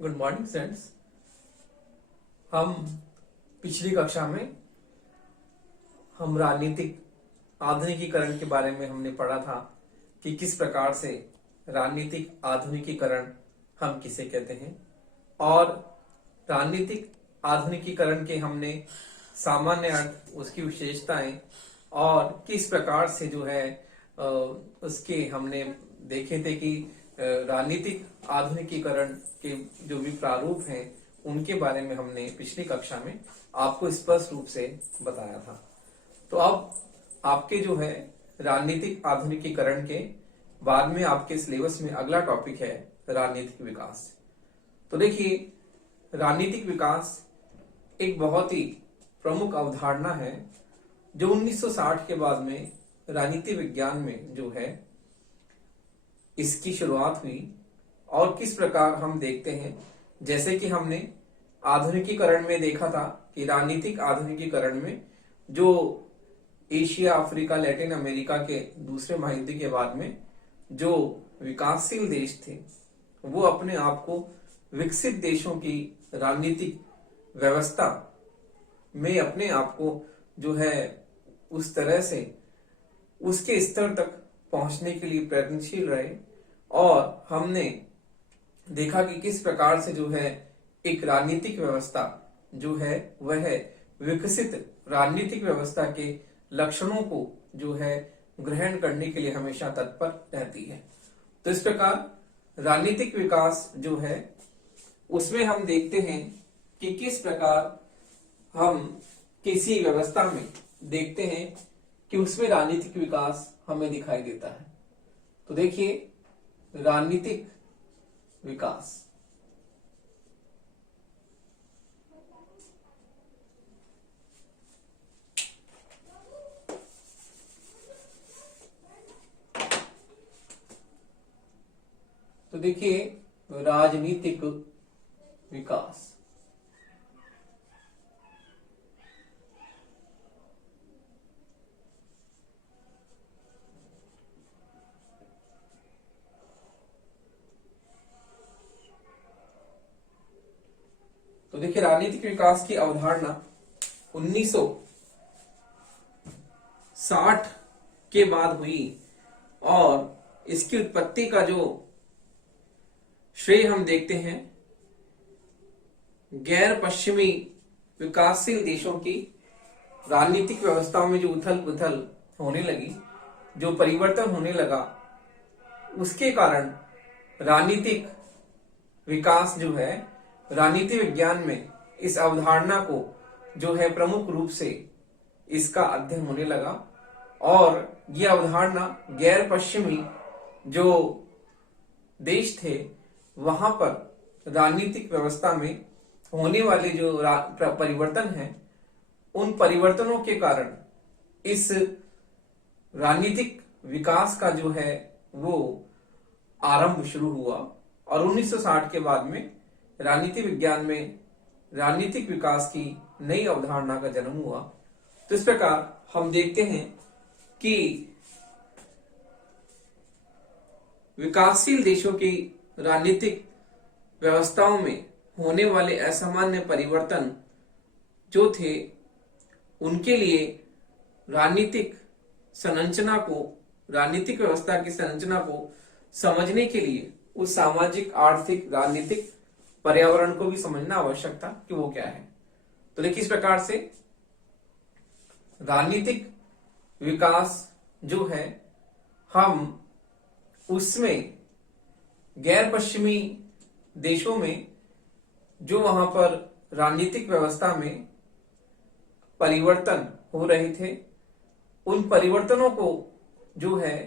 Good morning friends. हम पिछली कक्षा में हम राजनीतिक आधुनिकीकरण के बारे में हमने पढ़ा था कि किस प्रकार से राजनीतिक आधुनिकीकरण हम किसे कहते हैं, और राजनीतिक आधुनिकीकरण के हमने सामान्य अर्थ, उसकी विशेषताएं और किस प्रकार से जो है उसके हमने देखे थे कि राजनीतिक आधुनिकीकरण के जो भी प्रारूप हैं उनके बारे में हमने पिछली कक्षा में आपको स्पष्ट रूप से बताया था। तो अब आपके जो है राजनीतिक आधुनिकीकरण के बाद में आपके सिलेबस में अगला टॉपिक है राजनीतिक विकास। तो देखिए, राजनीतिक विकास एक बहुत ही प्रमुख अवधारणा है जो 1960 के बाद में राजनीति विज्ञान में जो है इसकी शुरुआत हुई। और किस प्रकार हम देखते हैं, जैसे कि हमने आधुनिकीकरण में देखा था कि राजनीतिक आधुनिकीकरण में जो एशिया, अफ्रीका, लैटिन अमेरिका के दूसरे महायुद्ध के बाद में जो विकासशील देश थे वो अपने आप को विकसित देशों की राजनीतिक व्यवस्था में अपने आप को जो है उस तरह से उसके स्तर तक पहुंचने के लिए प्रयत्नशील रहे। और हमने देखा कि किस प्रकार से जो है एक राजनीतिक व्यवस्था जो है वह विकसित राजनीतिक व्यवस्था के लक्षणों को जो है ग्रहण करने के लिए हमेशा तत्पर रहती है। तो इस प्रकार राजनीतिक विकास जो है उसमें हम देखते हैं कि किस प्रकार हम किसी व्यवस्था में देखते हैं कि उसमें राजनीतिक विकास हमें दिखाई देता है। तो देखिए, राजनीतिक विकास तो देखिए राजनीतिक विकास तो देखिए राजनीतिक विकास की अवधारणा 1960 के बाद हुई और इसकी उत्पत्ति का जो श्रेय हम देखते हैं गैर पश्चिमी विकासशील देशों की राजनीतिक व्यवस्थाओं में जो उथल पुथल होने लगी, जो परिवर्तन होने लगा, उसके कारण राजनीतिक विकास जो है राजनीति विज्ञान में इस अवधारणा को जो है प्रमुख रूप से इसका अध्ययन होने लगा। और यह अवधारणा गैर पश्चिमी जो देश थे वहां पर राजनीतिक व्यवस्था में होने वाले जो परिवर्तन हैं उन परिवर्तनों के कारण इस राजनीतिक विकास का जो है वो आरंभ शुरू हुआ। और 1960 के बाद में राजनीति विज्ञान में राजनीतिक विकास की नई अवधारणा का जन्म हुआ। तो इस प्रकार हम देखते हैं कि विकासशील देशों की राजनीतिक व्यवस्थाओं में होने वाले असामान्य परिवर्तन जो थे उनके लिए राजनीतिक संरचना को, राजनीतिक व्यवस्था की संरचना को समझने के लिए उस सामाजिक, आर्थिक, राजनीतिक पर्यावरण को भी समझना आवश्यक था कि वो क्या है। तो देखिए, इस प्रकार से राजनीतिक विकास जो है हम उसमें गैर पश्चिमी देशों में जो वहां पर राजनीतिक व्यवस्था में परिवर्तन हो रहे थे उन परिवर्तनों को जो है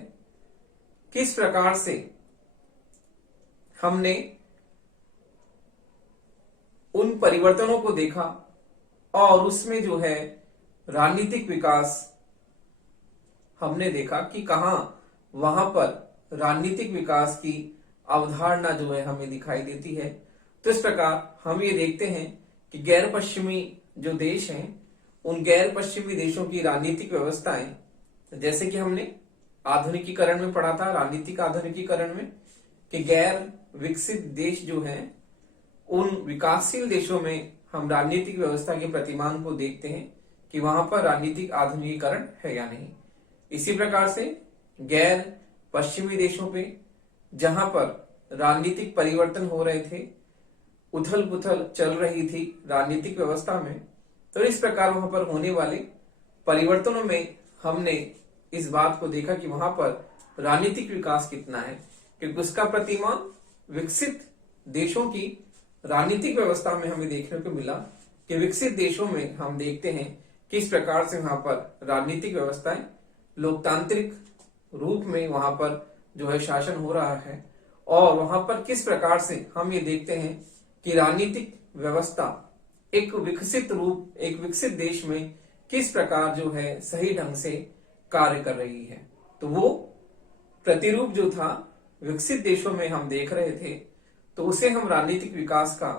किस प्रकार से हमने उन परिवर्तनों को देखा और उसमें जो है राजनीतिक विकास हमने देखा कि कहां वहां पर राजनीतिक विकास की अवधारणा जो है हमें दिखाई देती है। तो इस प्रकार हम ये देखते हैं कि गैर पश्चिमी जो देश हैं उन गैर पश्चिमी देशों की राजनीतिक व्यवस्थाएं, जैसे कि हमने आधुनिकीकरण में पढ़ा था, राजनीतिक आधुनिकीकरण में, कि गैर विकसित देश जो हैं उन विकासशील देशों में हम राजनीतिक व्यवस्था के प्रतिमान को देखते हैं कि वहां पर राजनीतिक आधुनिकीकरण है या नहीं। इसी प्रकार से गैर पश्चिमी देशों पे जहां पर राजनीतिक परिवर्तन हो रहे थे, उथल पुथल चल रही थी राजनीतिक व्यवस्था में, तो इस प्रकार वहां पर होने वाले परिवर्तनों में हमने इस बात को देखा कि वहां पर राजनीतिक विकास कितना है, क्योंकि उसका प्रतिमान विकसित देशों की राजनीतिक व्यवस्था में हमें देखने को मिला कि विकसित देशों में हम देखते हैं किस प्रकार से वहां पर राजनीतिक व्यवस्थाएं लोकतांत्रिक रूप में वहां पर जो है शासन हो रहा है, और वहां पर किस प्रकार से हम ये देखते हैं कि राजनीतिक व्यवस्था एक विकसित देश में किस प्रकार जो है सही ढंग से कार्य कर रही है। तो वो प्रतिरूप जो था विकसित देशों में हम देख रहे थे, तो उसे हम राजनीतिक विकास का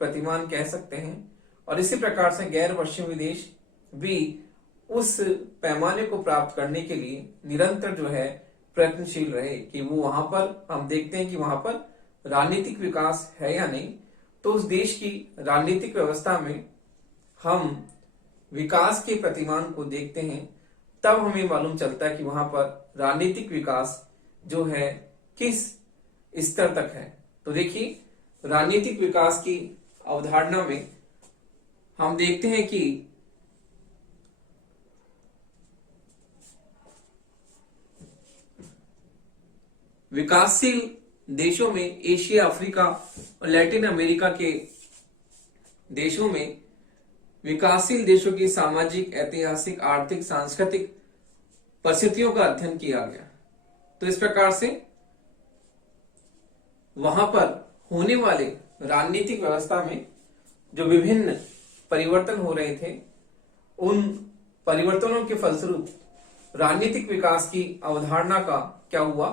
प्रतिमान कह सकते हैं। और इसी प्रकार से गैर पश्चिमी देश भी उस पैमाने को प्राप्त करने के लिए निरंतर जो है प्रयत्नशील रहे कि वो वहां पर हम देखते हैं कि वहां पर राजनीतिक विकास है या नहीं। तो उस देश की राजनीतिक व्यवस्था में हम विकास के प्रतिमान को देखते हैं, तब हमें मालूम चलता है कि वहां पर राजनीतिक विकास जो है किस स्तर तक है। तो देखिए, राजनीतिक विकास की अवधारणा में हम देखते हैं कि विकासशील देशों में एशिया, अफ्रीका और लैटिन अमेरिका के देशों में विकासशील देशों की सामाजिक, ऐतिहासिक, आर्थिक, सांस्कृतिक परिस्थितियों का अध्ययन किया गया। तो इस प्रकार से वहां पर होने वाले राजनीतिक व्यवस्था में जो विभिन्न परिवर्तन हो रहे थे, उन परिवर्तनों के फलस्वरूप राजनीतिक विकास की अवधारणा का क्या हुआ,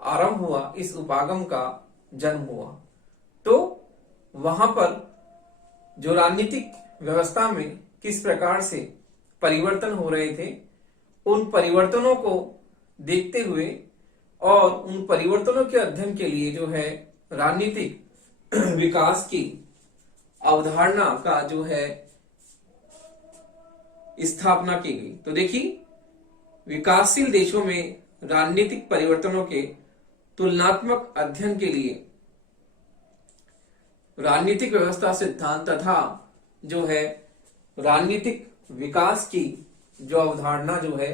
आरंभ हुआ, इस उपागम का जन्म हुआ। तो वहां पर जो राजनीतिक व्यवस्था में किस प्रकार से परिवर्तन हो रहे थे, उन परिवर्तनों को देखते हुए और उन परिवर्तनों के अध्ययन के लिए जो है राजनीतिक विकास की अवधारणा का जो है स्थापना की गई। तो देखिए, विकासशील देशों में राजनीतिक परिवर्तनों के तुलनात्मक अध्ययन के लिए राजनीतिक व्यवस्था सिद्धांत तथा जो है राजनीतिक विकास की जो अवधारणा जो है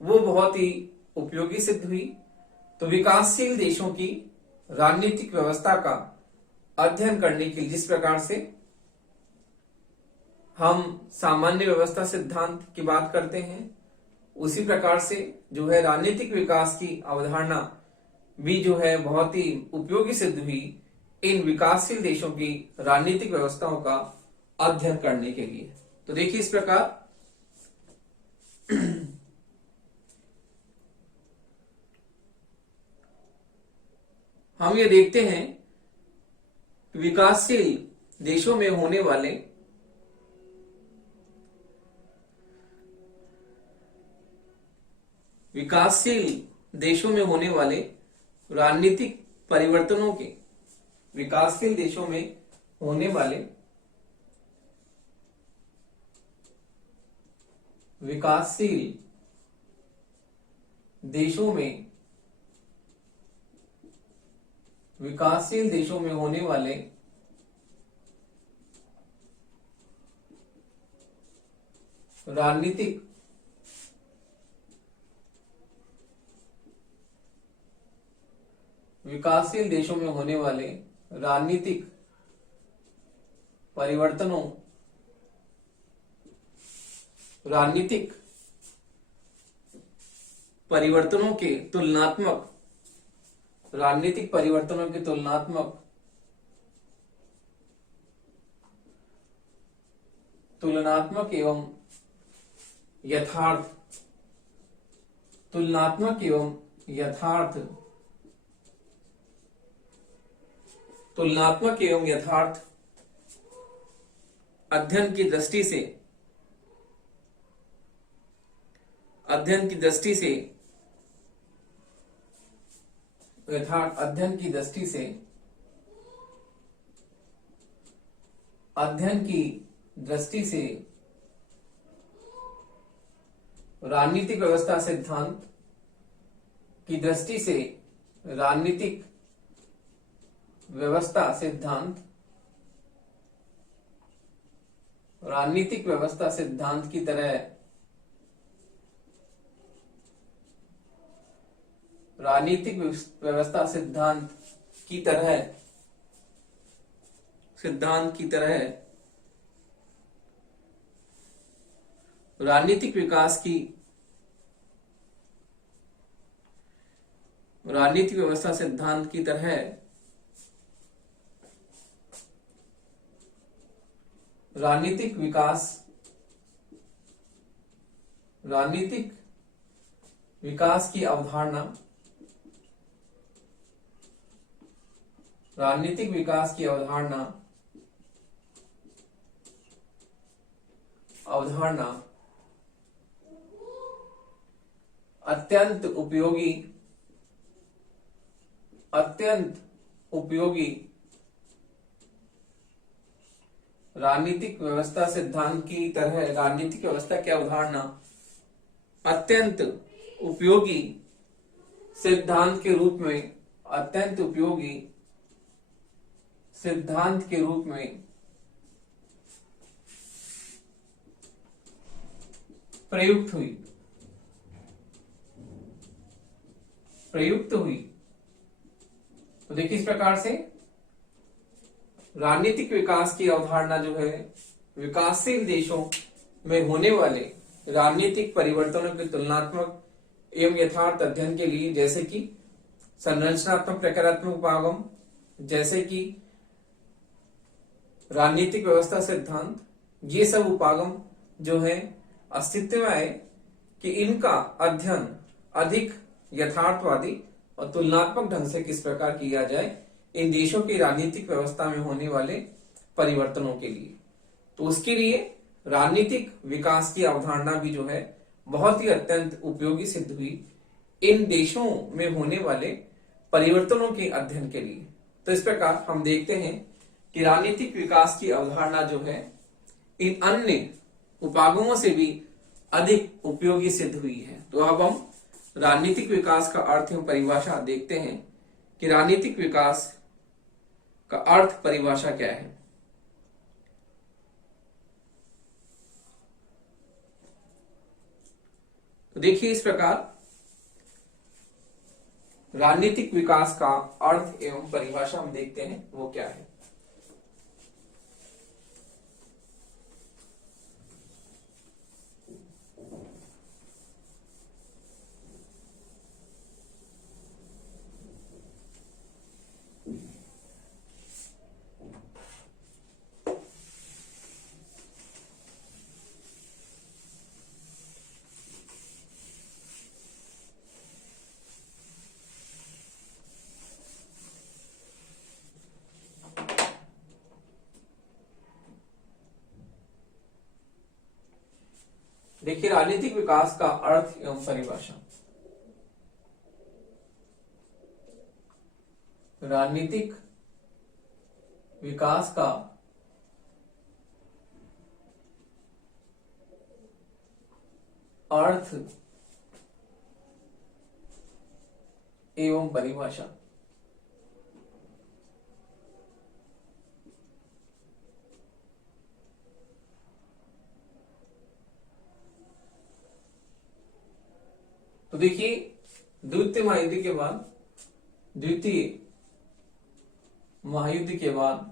वो बहुत ही उपयोगी सिद्ध हुई। तो विकासशील देशों की राजनीतिक व्यवस्था का अध्ययन करने के लिए जिस प्रकार से हम सामान्य व्यवस्था सिद्धांत की बात करते हैं, उसी प्रकार से जो है राजनीतिक विकास की अवधारणा भी जो है बहुत ही उपयोगी सिद्ध हुई इन विकासशील देशों की राजनीतिक व्यवस्थाओं का अध्ययन करने के लिए। तो देखिए, इस प्रकार हम ये देखते हैं कि विकासशील देशों में होने वाले राजनीतिक परिवर्तनों के विकासशील देशों में होने वाले विकासशील देशों में होने वाले राजनीतिक विकासशील देशों में होने वाले राजनीतिक परिवर्तनों के तुलनात्मक एवं यथार्थ अध्ययन की दृष्टि से अध्ययन की दृष्टि से राजनीतिक व्यवस्था सिद्धांत की दृष्टि से राजनीतिक व्यवस्था सिद्धांत राजनीतिक व्यवस्था सिद्धांत की तरह राजनीतिक व्यवस्था सिद्धांत की तरह राजनीतिक व्यवस्था सिद्धांत की तरह राजनीतिक विकास की अवधारणा राजनीतिक विकास की अवधारणा अत्यंत उपयोगी राजनीतिक व्यवस्था सिद्धांत की तरह राजनीतिक व्यवस्था की अवधारणा अत्यंत उपयोगी सिद्धांत के रूप में प्रयुक्त हुई। तो देखिए इस प्रकार से राजनीतिक विकास की अवधारणा जो है विकासशील देशों में होने वाले राजनीतिक परिवर्तनों के तुलनात्मक एवं यथार्थ अध्ययन के लिए, जैसे कि संरचनात्मक प्रकारात्मक उपागम, जैसे कि राजनीतिक व्यवस्था सिद्धांत, ये सब उपागम जो है अस्तित्व में आए कि इनका अध्ययन अधिक यथार्थवादी और तुलनात्मक ढंग से किस प्रकार किया जाए इन देशों की राजनीतिक व्यवस्था में होने वाले परिवर्तनों के लिए। तो उसके लिए राजनीतिक विकास की अवधारणा भी जो है बहुत ही अत्यंत उपयोगी सिद्ध हुई इन देशों में होने वाले परिवर्तनों के अध्ययन के लिए। तो इस प्रकार हम देखते हैं कि राजनीतिक विकास की अवधारणा जो है इन अन्य उपागमों से भी अधिक उपयोगी सिद्ध हुई है। तो अब हम राजनीतिक विकास का अर्थ एवं परिभाषा देखते हैं कि राजनीतिक विकास का अर्थ परिभाषा क्या है। तो देखिए इस प्रकार राजनीतिक विकास का अर्थ एवं परिभाषा हम देखते हैं वो क्या है। देखिए राजनीतिक विकास का अर्थ एवं परिभाषा। राजनीतिक विकास का अर्थ एवं परिभाषा। तो देखिए द्वितीय महायुद्ध के बाद द्वितीय महायुद्ध के बाद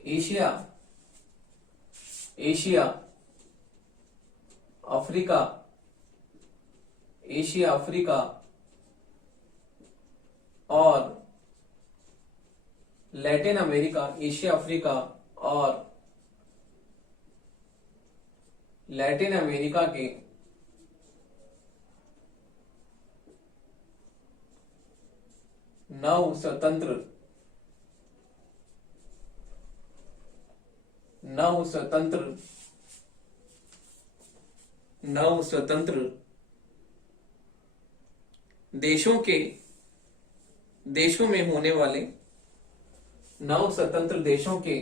एशिया अफ्रीका और लैटिन अमेरिका, एशिया अफ्रीका और लैटिन अमेरिका के नौ स्वतंत्र देशों में होने वाले नव स्वतंत्र देशों के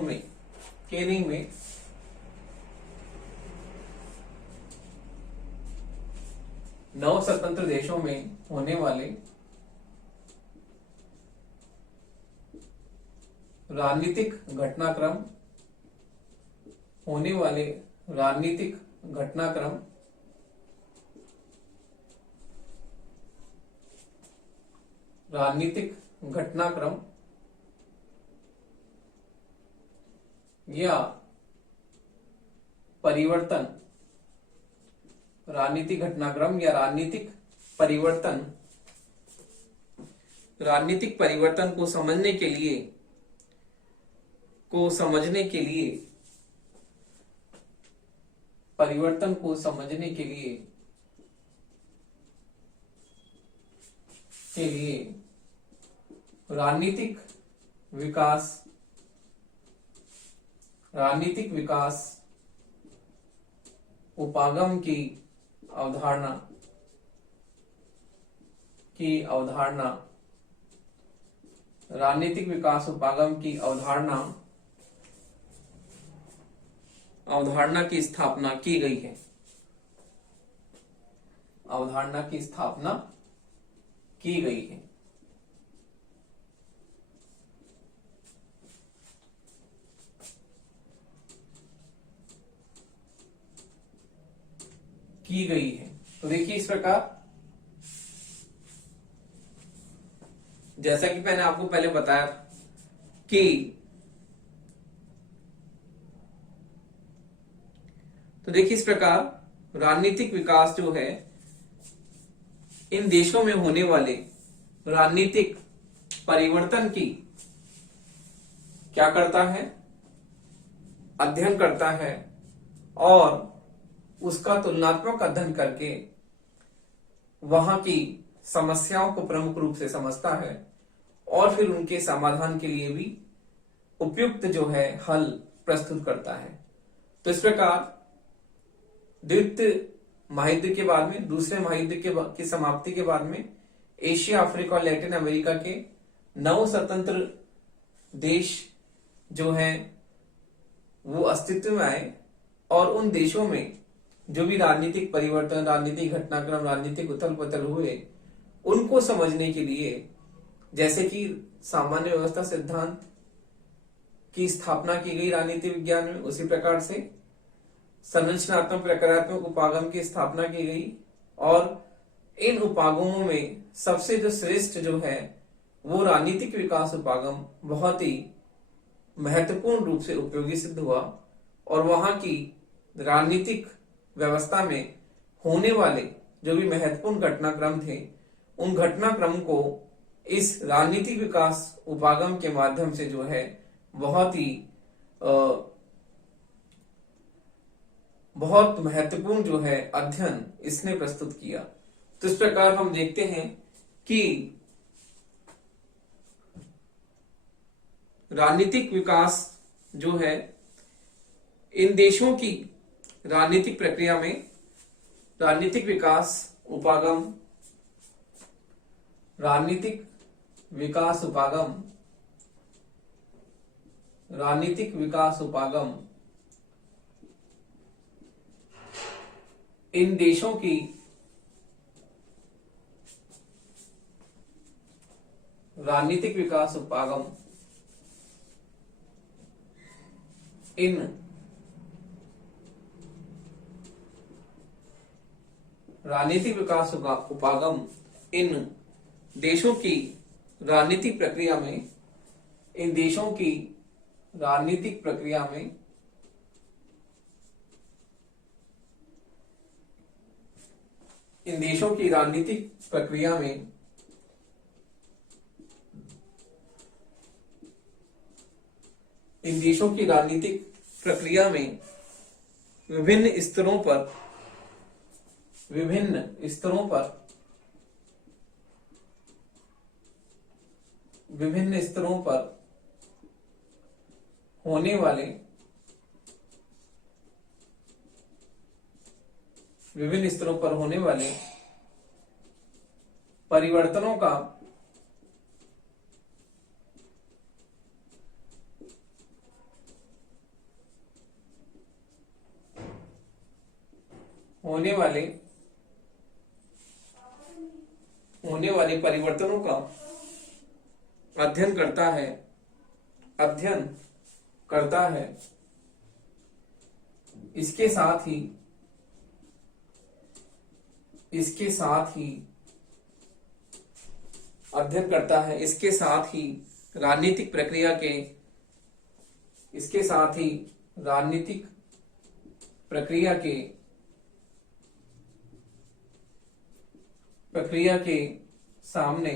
में केयरिंग में नव स्वतंत्र देशों में होने वाले राजनीतिक घटनाक्रम या परिवर्तन राजनीतिक घटनाक्रम या राजनीतिक परिवर्तन को समझने के लिए राजनीतिक विकास उपागम की अवधारणा राजनीतिक विकास उपागम की अवधारणा की स्थापना की गई है। तो देखिए इस प्रकार, जैसा कि मैंने आपको पहले बताया कि तो देखिए इस प्रकार राजनीतिक विकास जो है इन देशों में होने वाले राजनीतिक परिवर्तन की क्या करता है, अध्ययन करता है और उसका तुलनात्मक अध्ययन करके वहां की समस्याओं को प्रमुख रूप से समझता है और फिर उनके समाधान के लिए भी उपयुक्त जो है हल प्रस्तुत करता है। तो इस प्रकार द्वितीय महायुद्ध के बाद में, दूसरे महायुद्ध की समाप्ति के बाद में एशिया, अफ्रीका और लैटिन अमेरिका के नव स्वतंत्र देश जो हैं वो अस्तित्व में आए और उन देशों में जो भी राजनीतिक परिवर्तन, राजनीतिक घटनाक्रम, राजनीतिक उथल पुथल हुए, उनको समझने के लिए जैसे कि सामान्य व्यवस्था सिद्धांत की स्थापना की गई राजनीति विज्ञान में, उसी प्रकार से संरचनात्मक प्रक्रियात्मक उपागम की स्थापना की गई और इन उपागमों में सबसे जो श्रेष्ठ जो है वो राजनीतिक विकास उपागम बहुत ही महत्वपूर्ण रूप से उपयोगी सिद्ध हुआ और वहां की राजनीतिक व्यवस्था में होने वाले जो भी महत्वपूर्ण घटनाक्रम थे उन घटनाक्रम को इस राजनीतिक विकास उपागम के माध्यम से जो है बहुत महत्वपूर्ण जो है अध्ययन इसने प्रस्तुत किया। तो इस प्रकार हम देखते हैं कि राजनीतिक विकास जो है इन देशों की राजनीतिक प्रक्रिया में राजनीतिक विकास उपागम इन देशों की राजनीतिक विकास उपागम इन राजनीतिक विकास उपागम इन देशों की राजनीतिक प्रक्रिया में इन देशों की राजनीतिक प्रक्रिया में इन देशों की राजनीतिक प्रक्रिया में इन देशों की राजनीतिक प्रक्रिया में विभिन्न स्तरों पर होने वाले विभिन्न स्तरों पर होने वाले परिवर्तनों का होने वाले परिवर्तनों का अध्ययन करता है। इसके साथ ही राजनीतिक प्रक्रिया के सामने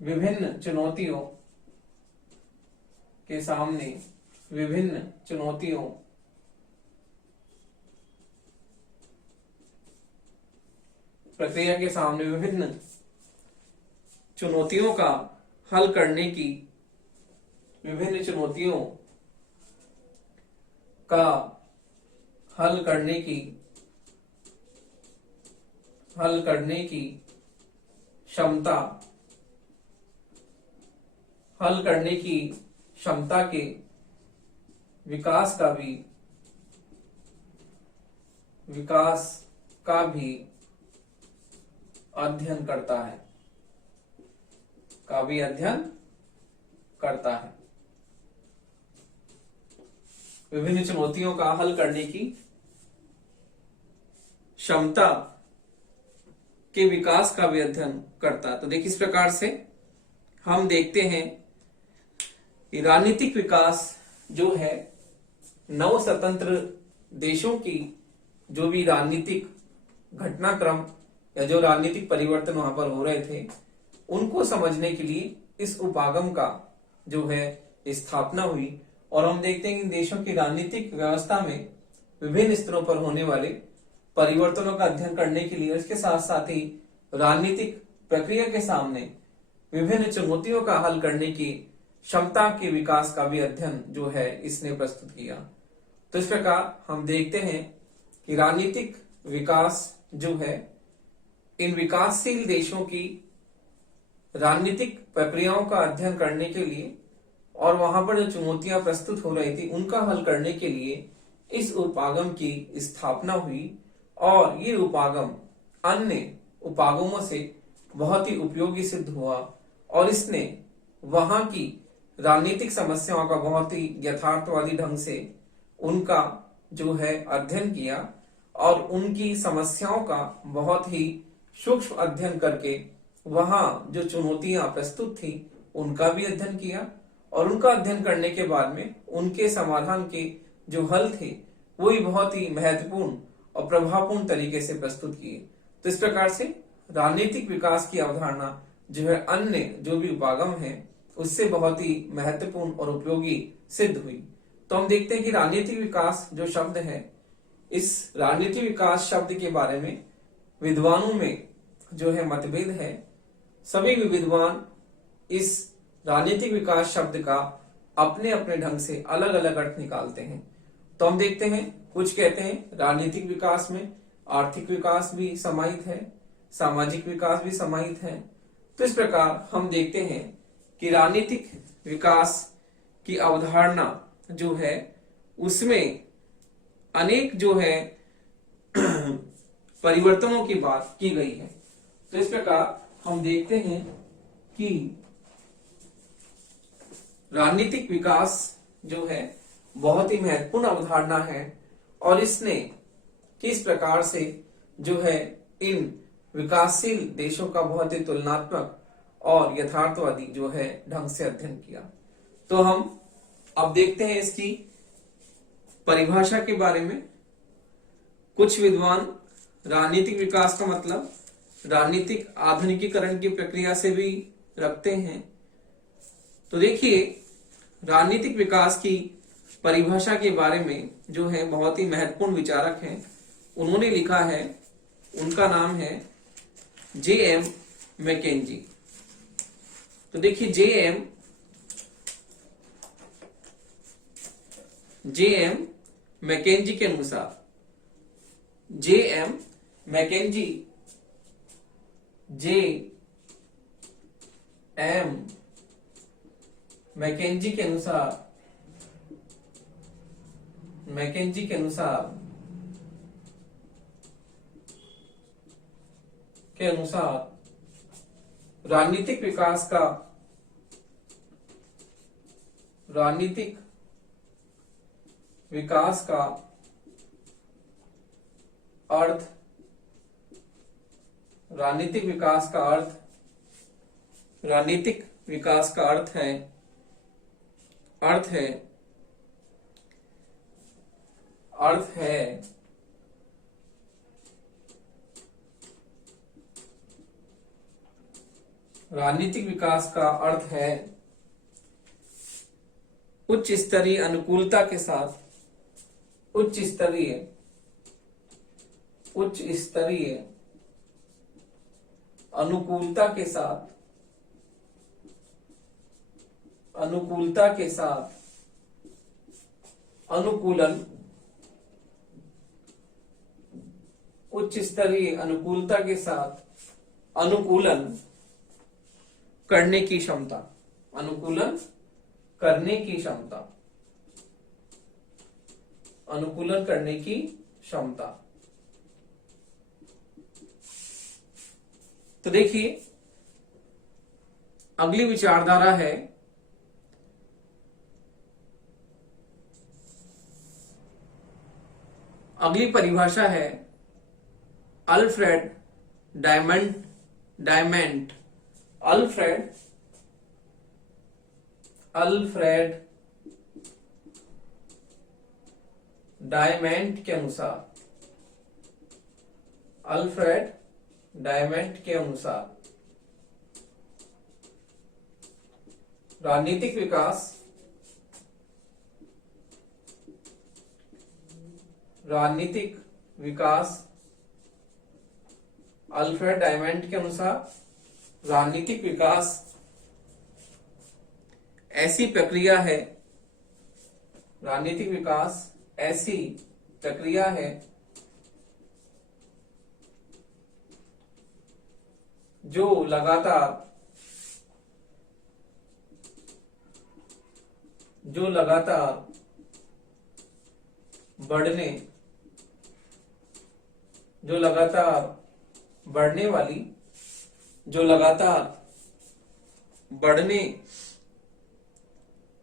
विभिन्न चुनौतियों का हल करने की क्षमता के विकास का भी अध्ययन करता है। विभिन्न चुनौतियों का हल करने की क्षमता के विकास का भी अध्ययन करता है। तो देखिए, इस प्रकार से हम देखते हैं कि राजनीतिक विकास जो है, नव स्वतंत्र देशों की जो भी राजनीतिक घटनाक्रम या जो राजनीतिक परिवर्तन वहां पर हो रहे थे, उनको समझने के लिए इस उपागम का जो है स्थापना हुई। और हम देखते हैं कि देशों की राजनीतिक व्यवस्था में विभिन्न स्तरों पर होने वाले परिवर्तनों का अध्ययन करने के लिए, इसके साथ साथ ही राजनीतिक प्रक्रिया के सामने विभिन्न चुनौतियों का हल करने की क्षमता के विकास का भी अध्ययन जो है इसने प्रस्तुत किया। तो इस प्रकार हम देखते हैं कि राजनीतिक विकास जो है, इन विकासशील देशों की राजनीतिक प्रक्रियाओं का अध्ययन करने के लिए और वहां पर जो चुनौतियां प्रस्तुत हो रही थी उनका हल करने के लिए इस उपागम की स्थापना हुई। और ये उपागम अन्य उपागमों से बहुत ही उपयोगी सिद्ध हुआ और इसने वहां की राजनीतिक समस्याओं का बहुत ही यथार्थवादी ढंग से उनका जो है अध्ययन किया और उनकी समस्याओं का बहुत ही सूक्ष्म अध्ययन करके वहां जो चुनौतियां प्रस्तुत थी उनका भी अध्ययन किया और उनका अध्ययन करने के बाद में उनके समाधान के जो हल थे वो ही बहुत ही महत्वपूर्ण और प्रभावपूर्ण तरीके से प्रस्तुत किए। तो इस प्रकार से राजनीतिक विकास की अवधारणा जो है अन्य जो भी उपागम है उससे बहुत ही महत्वपूर्ण और उपयोगी सिद्ध हुई। तो हम देखते हैं कि राजनीतिक विकास जो शब्द है, इस राजनीतिक विकास शब्द के बारे में विद्वानों में जो है मतभेद है। सभी विद्वान इस राजनीतिक विकास शब्द का अपने अपने ढंग से अलग अलग अर्थ निकालते हैं। तो हम देखते हैं, कुछ कहते हैं राजनीतिक विकास में आर्थिक विकास भी समाहित है, सामाजिक विकास भी समाहित है। तो इस प्रकार हम देखते हैं कि राजनीतिक विकास की अवधारणा जो है उसमें अनेक जो है परिवर्तनों की बात की गई है। तो इस प्रकार हम देखते हैं कि राजनीतिक विकास जो है बहुत ही महत्वपूर्ण अवधारणा है और इसने किस प्रकार से जो है इन विकासशील देशों का बहुत ही तुलनात्मक और यथार्थवादी जो है ढंग से अध्ययन किया। तो हम अब देखते हैं इसकी परिभाषा के बारे में। कुछ विद्वान राजनीतिक विकास का मतलब राजनीतिक आधुनिकीकरण की प्रक्रिया से भी रखते हैं। तो देखिए, राजनीतिक विकास की परिभाषा के बारे में जो है बहुत ही महत्वपूर्ण विचारक हैं, उन्होंने लिखा है, उनका नाम है J.M. मैकेंजी। तो देखिए, J.M. मैकेंजी के अनुसार, जे एम मैकेंजी, जे एम मैकेंजी के अनुसार, मैकेंजी के अनुसार राजनीतिक विकास का, राजनीतिक विकास का अर्थ, राजनीतिक विकास का अर्थ, राजनीतिक विकास का अर्थ है, अर्थ है, अर्थ है राजनीतिक विकास का अर्थ है उच्च स्तरीय अनुकूलता के साथ, उच्च स्तरीय, उच्च स्तरीय अनुकूलता के साथ, अनुकूलता के साथ अनुकूलन, उच्च स्तरीय अनुकूलता के साथ अनुकूलन करने की क्षमता, अनुकूलन करने की क्षमता, अनुकूलन करने की क्षमता। तो देखिए अगली विचारधारा है अगली परिभाषा है अल्फ्रेड डायमेंट, अल्फ्रेड डायमेंट के अनुसार, अल्फ्रेड डायमेंट के अनुसार राजनीतिक विकास, राजनीतिक विकास, अल्फ्रेड डायमेंट के अनुसार राजनीतिक विकास ऐसी प्रक्रिया है, राजनीतिक विकास ऐसी प्रक्रिया है जो लगातार बढ़ने, जो लगातार बढ़ने वाली, जो लगातार बढ़ने,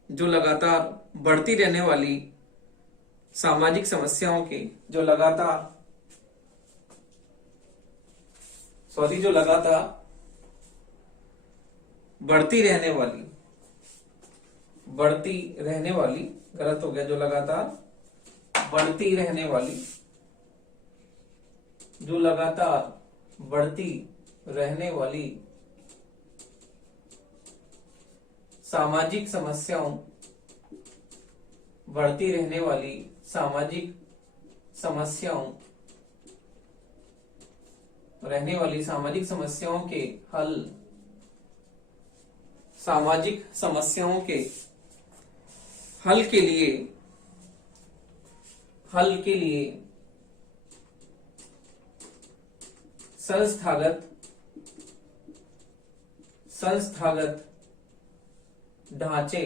जो लगातार बढ़ती रहने वाली सामाजिक समस्याओं के, जो लगातार जो लगातार बढ़ती रहने वाली, बढ़ती रहने वाली, गलत हो गया, जो लगातार बढ़ती रहने वाली, जो लगातार बढ़ती रहने वाली सामाजिक समस्याओं, बढ़ती रहने वाली सामाजिक समस्याओं, रहने वाली सामाजिक समस्याओं के हल, सामाजिक समस्याओं के हल के लिए, हल के लिए संस्थागत ढांचे,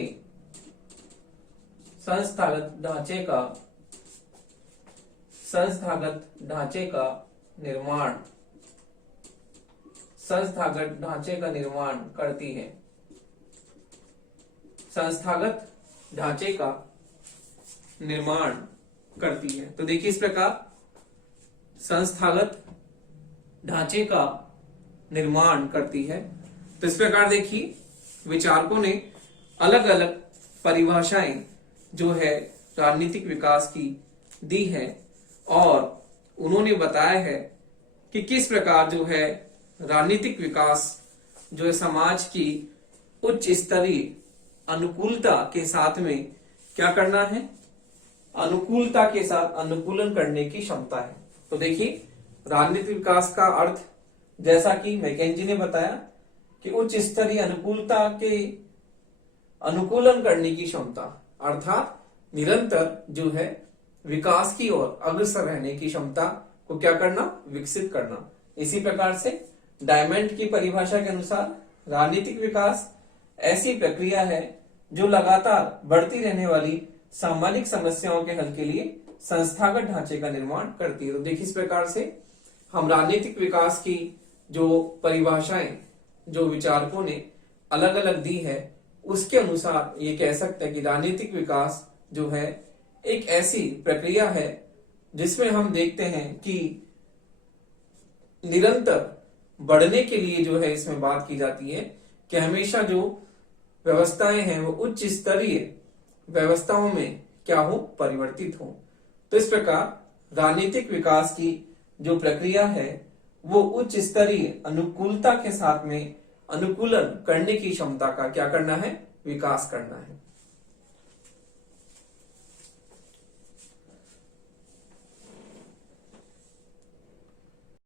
संस्थागत ढांचे का निर्माण, संस्थागत ढांचे का निर्माण करती है, संस्थागत ढांचे का निर्माण करती है। तो देखिए इस प्रकार संस्थागत ढांचे का निर्माण करती है। तो इस प्रकार देखिए विचारकों ने अलग अलग परिभाषाएं जो है राजनीतिक विकास की दी है और उन्होंने बताया है कि किस प्रकार जो है राजनीतिक विकास जो है समाज की उच्च स्तरीय अनुकूलता के साथ में क्या करना है, अनुकूलता के साथ अनुकूलन करने की क्षमता है। तो देखिए राजनीतिक विकास का अर्थ जैसा कि मैकेंजी ने बताया कि उच्च स्तरीय अनुकूलता के अनुकूलन करने की क्षमता, अर्थात निरंतर जो है विकास की ओर अग्रसर रहने की क्षमता को क्या करना, विकसित करना। इसी प्रकार से डायमंड की परिभाषा के अनुसार राजनीतिक विकास ऐसी प्रक्रिया है जो लगातार बढ़ती रहने वाली सामाजिक समस्याओं के हल के लिए संस्थागत ढांचे का निर्माण करती है। तो देखिए, इस प्रकार से हम राजनीतिक विकास की जो परिभाषाएं जो विचारकों ने अलग अलग दी है, उसके अनुसार ये कह सकते हैं कि राजनीतिक विकास जो है एक ऐसी प्रक्रिया है जिसमें हम देखते हैं कि निरंतर बढ़ने के लिए जो है इसमें बात की जाती है कि हमेशा जो व्यवस्थाएं हैं वो उच्च स्तरीय व्यवस्थाओं में क्या हो, परिवर्तित हो। तो इस प्रकार राजनीतिक विकास की जो प्रक्रिया है वो उच्च स्तरीय अनुकूलता के साथ में अनुकूलन करने की क्षमता का क्या करना है, विकास करना है।